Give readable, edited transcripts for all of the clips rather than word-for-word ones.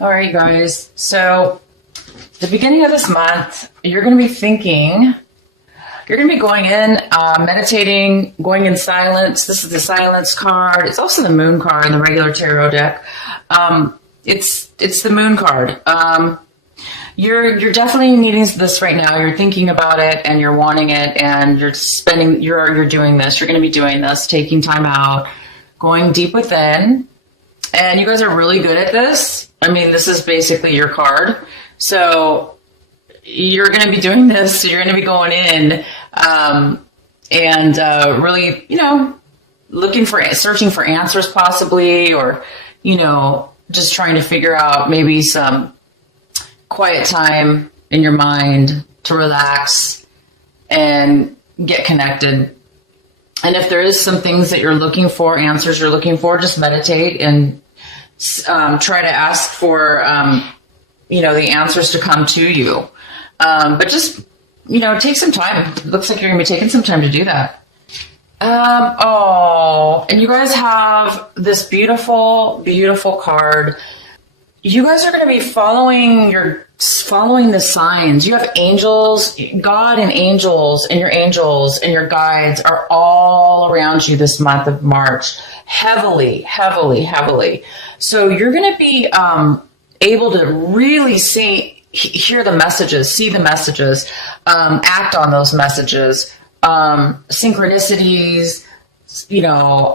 All right, guys. So the beginning of this month, you're going to be thinking, you're going to be going in, meditating, going in silence. This is the silence card. It's also the moon card in the regular tarot deck. It's the moon card. You're definitely needing this right now. You're thinking about it and you're wanting it and you're doing this. You're going to be doing this, taking time out, going deep within. And you guys are really good at this. I mean, this is basically your card. So you're going to be doing this. So you're going to be going in and really, searching for answers possibly, or, just trying to figure out maybe some quiet time in your mind to relax and get connected. And if there is some things that you're looking for, answers you're looking for, just meditate and try to ask for, the answers to come to you. But just, take some time. It looks like you're going to be taking some time to do that. And you guys have this beautiful, beautiful card. You guys are going to be following the signs. You have angels, God and angels and your guides are all around you this month of March. Heavily, heavily, heavily. So you're going to be able to really hear the messages, see the messages, act on those messages, synchronicities,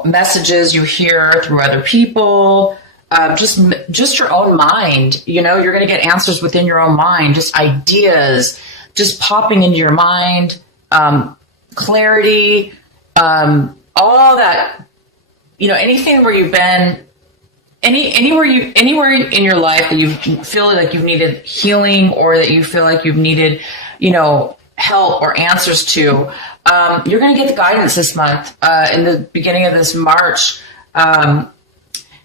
messages you hear through other people. Just your own mind, you're going to get answers within your own mind, just ideas, just popping into your mind, clarity, all that, anything where you've been, anywhere in your life that you feel like you've needed healing or that you feel like you've needed, help or answers to, you're going to get the guidance this month, in the beginning of this March.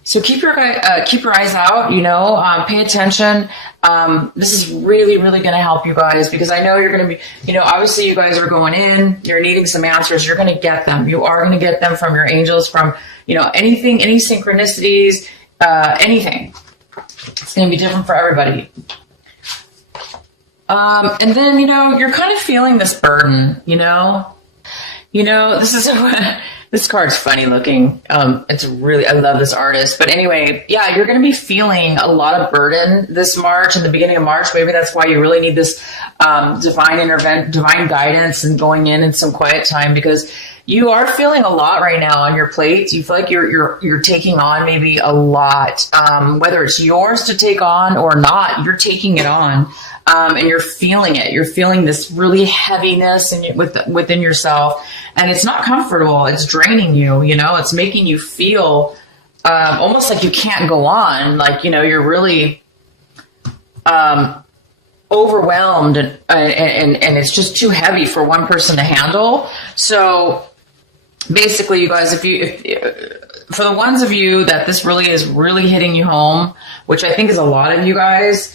So keep your eyes out, pay attention. This is really, really going to help you guys because I know you're going to be, obviously you guys are going in, you're needing some answers. You're going to get them. You are going to get them from your angels, from, anything, any synchronicities, anything. It's going to be different for everybody. And then, you're kind of feeling this burden, this is this card's funny looking. I love this artist. But anyway, yeah, you're going to be feeling a lot of burden this March, in the beginning of March. Maybe that's why you really need this divine guidance and going in some quiet time, because you are feeling a lot right now on your plate. You feel like you're taking on maybe a lot, whether it's yours to take on or not. You're taking it on. And you're feeling it. You're feeling this really heaviness within yourself, and it's not comfortable. It's draining you. It's making you feel almost like you can't go on. Like you're really overwhelmed, and it's just too heavy for one person to handle. So basically, you guys, for the ones of you that this really is really hitting you home, which I think is a lot of you guys.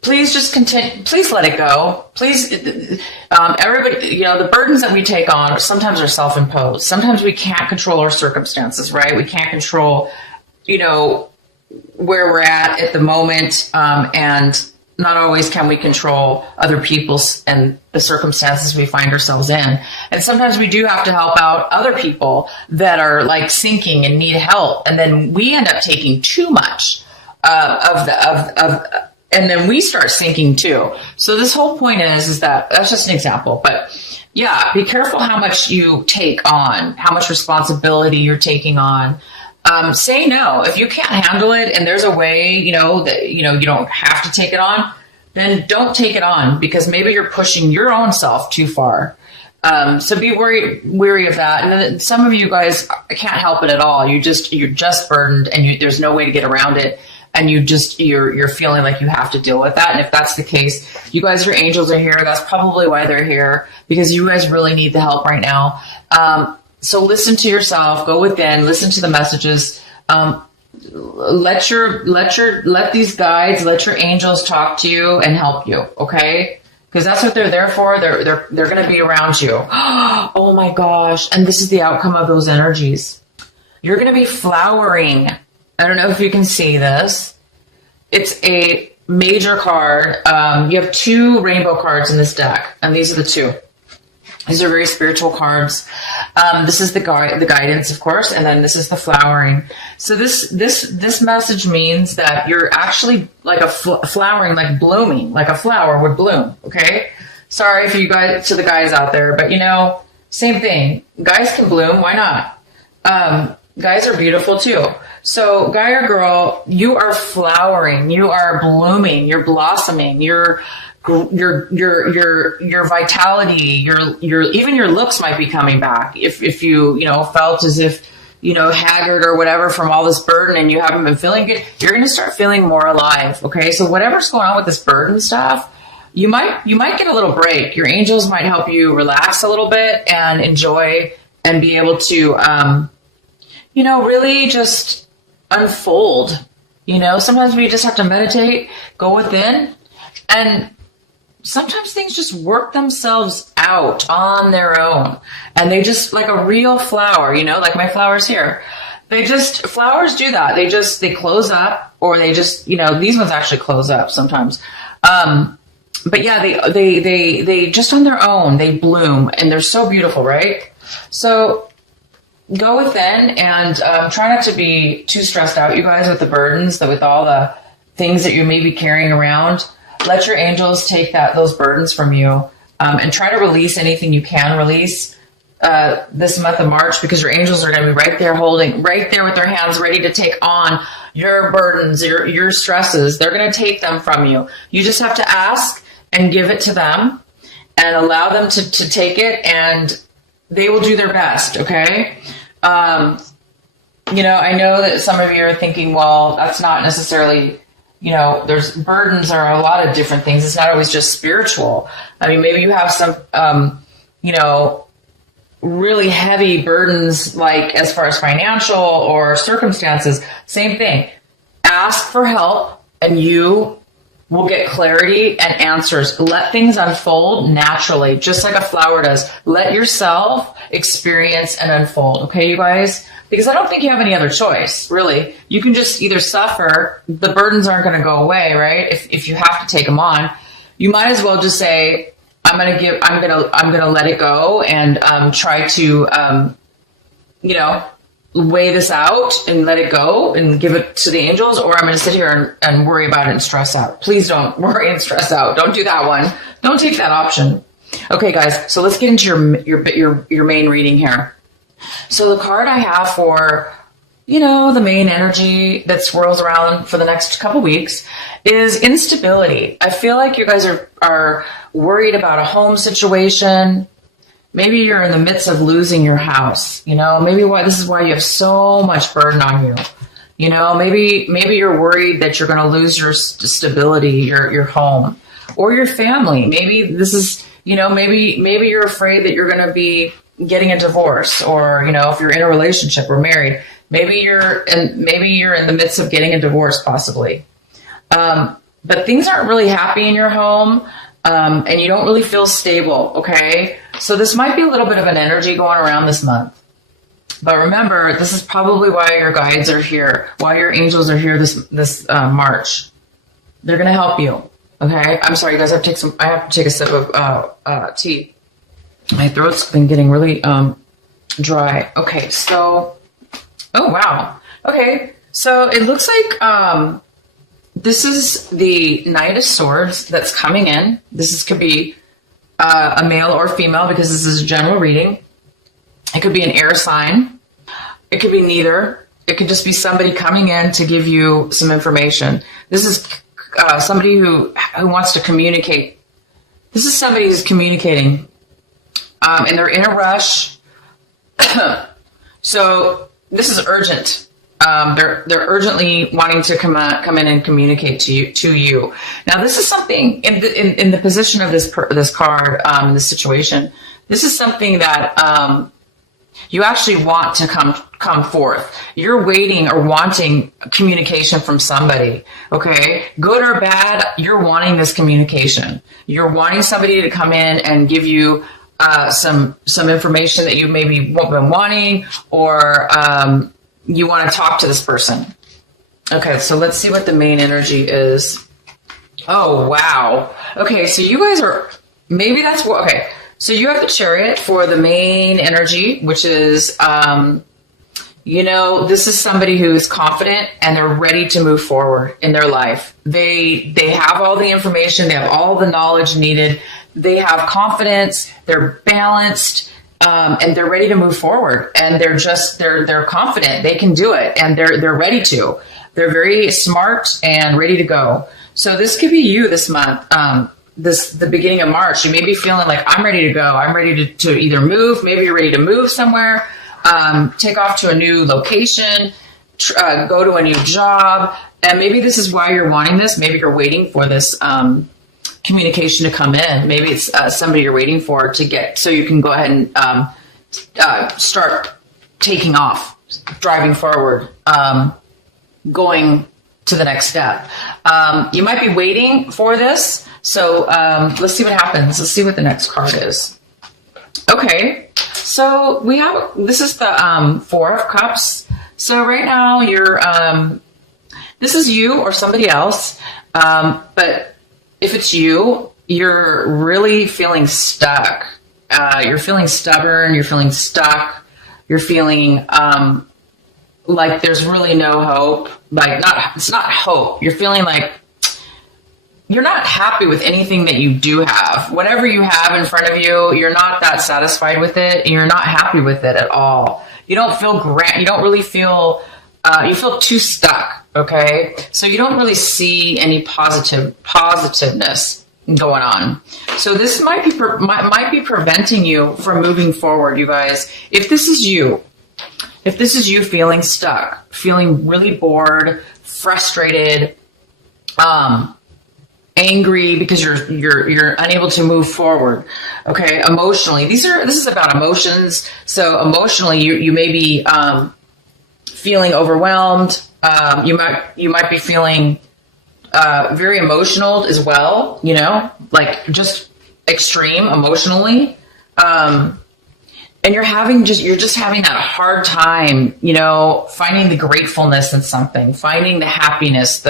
Please just continue. Please let it go. Please, everybody, the burdens that we take on sometimes are self-imposed. Sometimes we can't control our circumstances, right? We can't control, where we're at the moment. And not always can we control other people's and the circumstances we find ourselves in. And sometimes we do have to help out other people that are like sinking and need help. And then we end up taking too much and then we start sinking too. So this whole point is that's just an example, but yeah, be careful how much you take on, how much responsibility you're taking on. Say no. If you can't handle it and there's a way, that, you don't have to take it on, then don't take it on, because maybe you're pushing your own self too far. So be wary of that. And then some of you guys can't help it at all. You're just burdened and there's no way to get around it. And you're feeling like you have to deal with that. And if that's the case, you guys, your angels are here. That's probably why they're here, because you guys really need the help right now. So listen to yourself, go within, listen to the messages. Let these guides, let your angels talk to you and help you. Okay. Because that's what they're there for. They're going to be around you. Oh my gosh. And this is the outcome of those energies. You're going to be flowering. I don't know if you can see this. It's a major card. You have 2 rainbow cards in this deck, and these are the 2. These are very spiritual cards. This is the guidance, of course, and then this is the flowering. So this message means that you're actually like a flowering, like blooming, like a flower would bloom. Okay. Sorry for you guys, to the guys out there, but same thing. Guys can bloom. Why not? Guys are beautiful too. So guy or girl, you are flowering. You are blooming. You're blossoming. Your vitality, even your looks might be coming back. If you felt as if haggard or whatever from all this burden and you haven't been feeling good, you're going to start feeling more alive. Okay, so whatever's going on with this burden stuff, you might get a little break. Your angels might help you relax a little bit and enjoy and be able to really just unfold. Sometimes we just have to meditate, go within, and sometimes things just work themselves out on their own. And they just, like a real flower, like my flowers here. Flowers do that. They close up, or they just, these ones actually close up sometimes. But yeah, they just on their own, they bloom, and they're so beautiful, right? So go within and try not to be too stressed out, you guys, with the burdens, with all the things that you may be carrying around. Let your angels take those burdens from you, and try to release anything you can release this month of March, because your angels are going to be right there with their hands ready to take on your burdens, your stresses. They're going to take them from you. You just have to ask and give it to them and allow them to take it, and they will do their best. Okay. I know that some of you are thinking, well, that's not necessarily, there's burdens are a lot of different things. It's not always just spiritual. I mean, maybe you have some, really heavy burdens, like as far as financial or circumstances. Same thing. Ask for help and you will get clarity and answers. Let things unfold naturally, just like a flower does. Let yourself experience and unfold. Okay, you guys? Because I don't think you have any other choice, really. You can just either suffer. The burdens aren't going to go away, right? If you have to take them on, you might as well just say, I'm going to let it go and try to, weigh this out and let it go and give it to the angels, or I'm going to sit here and worry about it and stress out. Please don't worry and stress out. Don't do that one. Don't take that option. Okay, guys. So let's get into your main reading here. So the card I have for, the main energy that swirls around for the next couple weeks is instability. I feel like you guys are worried about a home situation. Maybe you're in the midst of losing your house. Maybe this is why you have so much burden on you. Maybe you're worried that you're going to lose your stability, your home, or your family. Maybe this is, maybe you're afraid that you're going to be getting a divorce, or if you're in a relationship or married, maybe you're in the midst of getting a divorce, possibly. But things aren't really happy in your home, and you don't really feel stable. Okay, so this might be a little bit of an energy going around this month. But remember, this is probably why your guides are here, why your angels are here this March. They're going to help you. Okay, I'm sorry, guys. I have to take a sip of tea. My throat's been getting really dry. Okay, so, oh wow. Okay, so it looks like this is the Knight of Swords that's coming in. Could be a male or female, because this is a general reading. It could be an air sign. It could be neither. It could just be somebody coming in to give you some information. This is somebody who wants to communicate. This is somebody who's communicating. And they're in a rush. So this is urgent. They're urgently wanting to come in and communicate to you. Now, this is something in the position of this card, this situation. This is something that you actually want to come forth. You're waiting or wanting communication from somebody. Okay, good or bad, you're wanting this communication. You're wanting somebody to come in and give you some information that you maybe been wanting, or you want to talk to this person. Okay, so let's see what the main energy is. Oh, wow. Okay, so you guys are, maybe that's what, okay. So you have the Chariot for the main energy, which is, this is somebody who is confident and they're ready to move forward in their life. They have all the information, they have all the knowledge needed, they have confidence, they're balanced, and they're ready to move forward. And they're confident, they can do it, and they're ready to. They're very smart and ready to go. So this could be you this month, the beginning of March. You may be feeling like, I'm ready to go. I'm ready to either move. Maybe you're ready to move somewhere, take off to a new location, go to a new job. And maybe this is why you're wanting this. Maybe you're waiting for this communication to come in. Maybe it's somebody you're waiting for to get, so you can go ahead and start taking off, driving forward, going to the next step. You might be waiting for this. So let's see what happens. Let's see what the next card is. Okay. So this is the 4 of Cups. So right now this is you or somebody else. But if it's you, you're really feeling stuck. You're feeling stubborn. You're feeling stuck. You're feeling, like there's really no hope. It's not hope. You're feeling like you're not happy with anything that you do have. Whatever you have in front of you, you're not that satisfied with it, and you're not happy with it at all. You don't feel you don't really feel, you feel too stuck, okay? So you don't really see any positiveness going on. So this might be preventing you from moving forward, you guys. If this is you feeling stuck, feeling really bored, frustrated, angry because you're unable to move forward. Okay, emotionally, this is about emotions. So emotionally, you may be feeling overwhelmed. You might be feeling very emotional as well. Like just extreme emotionally. And you're just having that hard time, finding the gratefulness in something, finding the happiness,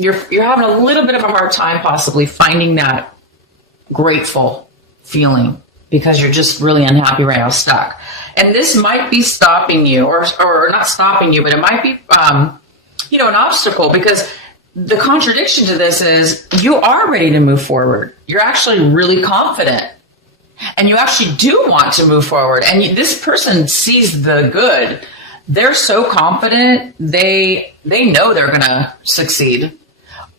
you're having a little bit of a hard time possibly finding that grateful feeling because you're just really unhappy right now, stuck. And this might be stopping you or not stopping you, but it might be, an obstacle, because the contradiction to this is you are ready to move forward. You're actually really confident. And you actually do want to move forward. And this person sees the good. They're so confident, they know they're going to succeed.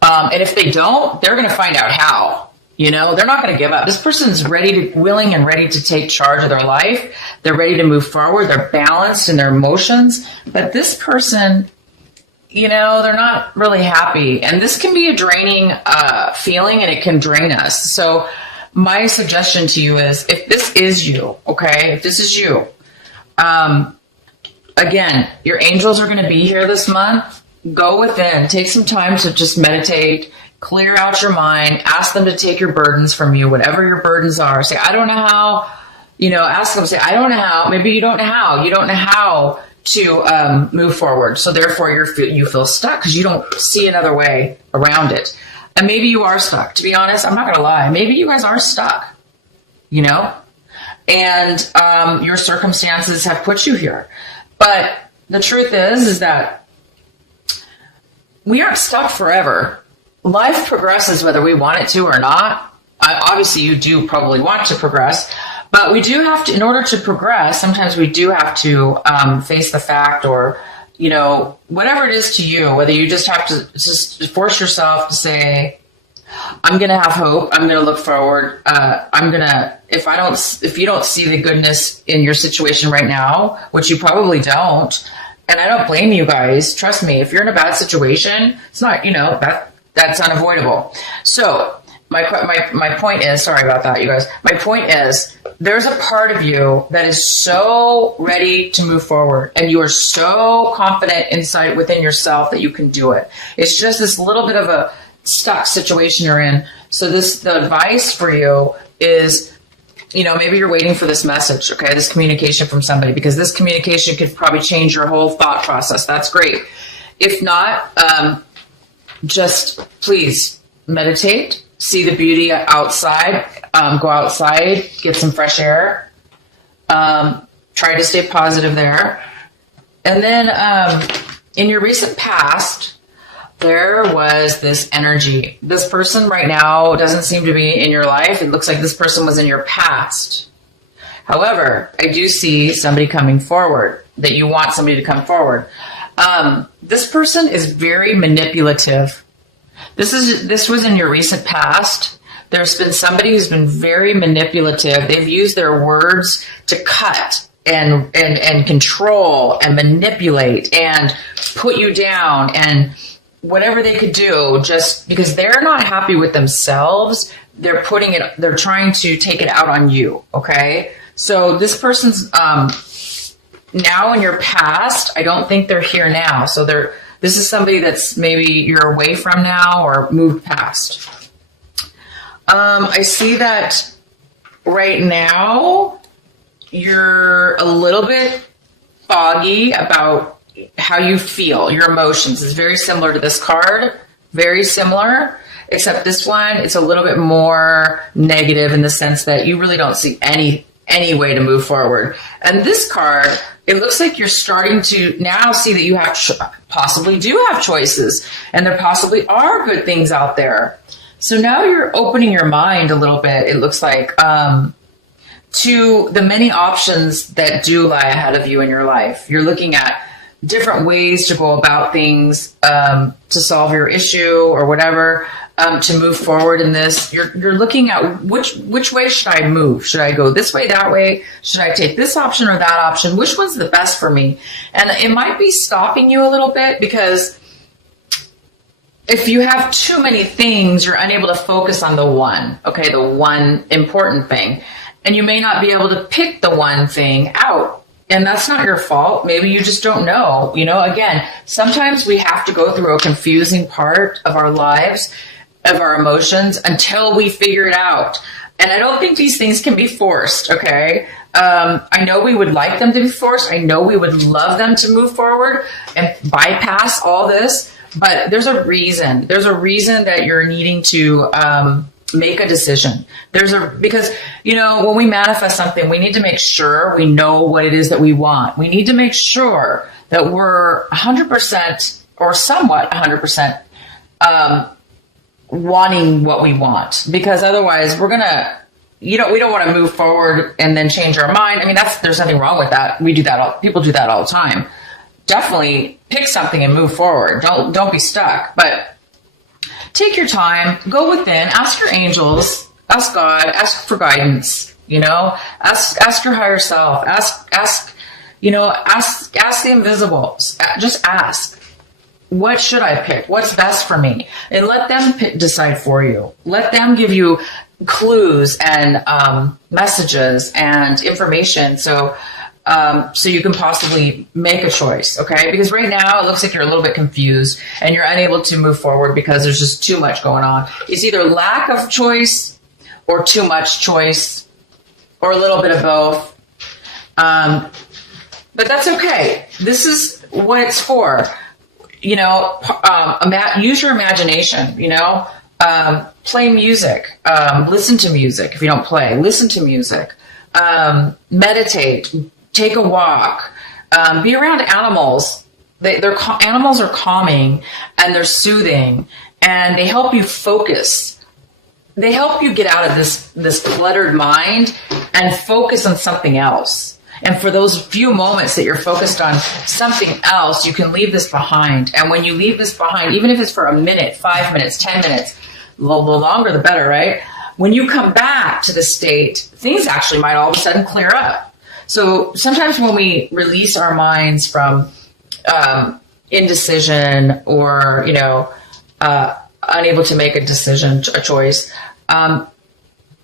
And if they don't, they're going to find out how. They're not going to give up. This person's willing and ready to take charge of their life. They're ready to move forward. They're balanced in their emotions. But this person, they're not really happy. And this can be a draining feeling, and it can drain us. So my suggestion to you is, if this is you, okay, if this is you, again, your angels are going to be here this month. Go within, take some time to just meditate, clear out your mind, ask them to take your burdens from you, whatever your burdens are. Say, I don't know how, ask them, say, I don't know how. Maybe you don't know how to move forward. So therefore you feel stuck because you don't see another way around it. And maybe you are stuck. To be honest, I'm not going to lie. Maybe you guys are stuck, and your circumstances have put you here. But the truth is that we aren't stuck forever. Life progresses whether we want it to or not. Obviously, you do probably want to progress, but we do have to, in order to progress, sometimes we do have to face the fact, or, whatever it is to you, whether you just have to just force yourself to say, I'm going to have hope. I'm going to look forward. If you don't see the goodness in your situation right now, which you probably don't, and I don't blame you guys. Trust me, if you're in a bad situation, it's not, that's unavoidable. So my point is, sorry about that, you guys. My point is, there's a part of you that is so ready to move forward, and you are so confident inside within yourself that you can do it. It's just this little bit of a stuck situation you're in. So the advice for you is maybe you're waiting for this message, okay, this communication from somebody, because this communication could probably change your whole thought process. That's great. If not, just please meditate, see the beauty outside, go outside, get some fresh air, try to stay positive there. And then in your recent past, there was this energy. This person right now doesn't seem to be in your life. It looks like this person was in your past. However, I do see somebody coming forward, that you want somebody to come forward. This person is very manipulative. This was in your recent past. There's been somebody who's been very manipulative. They've used their words to cut and control and manipulate and put you down and whatever they could do, just because they're not happy with themselves, they're trying to take it out on you. Okay. So this person's, now in your past, I don't think they're here now. So this is somebody that's maybe you're away from now or moved past. I see that right now you're a little bit foggy about how you feel. Your emotions is very similar to this card, very similar, except this one, it's a little bit more negative in the sense that you really don't see any way to move forward. And this card, it looks like you're starting to now see that you possibly do have choices, and there possibly are good things out there. So now you're opening your mind a little bit, it looks like, to the many options that do lie ahead of you in your life. You're looking at different ways to go about things, to solve your issue or whatever, to move forward in this. You're looking at which way should I move? Should I go this way, that way? Should I take this option or that option? Which one's the best for me? And it might be stopping you a little bit, because if you have too many things, you're unable to focus on the one, okay, the one important thing. And you may not be able to pick the one thing out. And that's not your fault. Maybe you just don't know. Again, sometimes we have to go through a confusing part of our lives, of our emotions, until we figure it out. And I don't think these things can be forced, okay? I know we would like them to be forced. I know we would love them to move forward and bypass all this. But there's a reason. There's a reason that you're needing to make a decision. Because when we manifest something, we need to make sure we know what it is that we want. We need to make sure that we're 100% or somewhat 100% wanting what we want, because otherwise we're gonna, we don't want to move forward and then change our mind. I mean, there's nothing wrong with that. We do that. People do that all the time. Definitely pick something and move forward. Don't be stuck, but take your time, go within, ask your angels, ask God, ask for guidance, ask your higher self, ask the invisibles, just ask, what should I pick? What's best for me? And let them decide for you. Let them give you clues and messages and information. So you can possibly make a choice, okay? Because right now it looks like you're a little bit confused and you're unable to move forward because there's just too much going on. It's either lack of choice or too much choice, or a little bit of both. But that's okay. This is what it's for. Use your imagination, play music, listen to music. If you don't play, listen to music, meditate, take a walk, be around animals. Animals are calming and they're soothing, and they help you focus. They help you get out of this cluttered mind and focus on something else. And for those few moments that you're focused on something else, you can leave this behind. And when you leave this behind, even if it's for a minute, 5 minutes, 10 minutes, the longer the better, right? When you come back to the state, things actually might all of a sudden clear up. So sometimes when we release our minds from indecision or, unable to make a decision, a choice,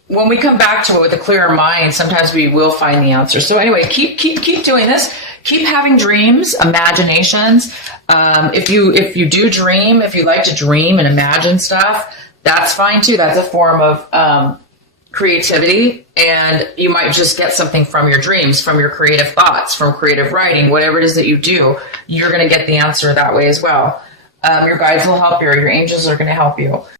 when we come back to it with a clearer mind, sometimes we will find the answer. So anyway, keep doing this. Keep having dreams, imaginations. If you do dream, if you like to dream and imagine stuff, that's fine too. That's a form of creativity, and you might just get something from your dreams, from your creative thoughts, from creative writing, whatever it is that you do, you're going to get the answer that way as well. Your guides will help you, or your angels are going to help you.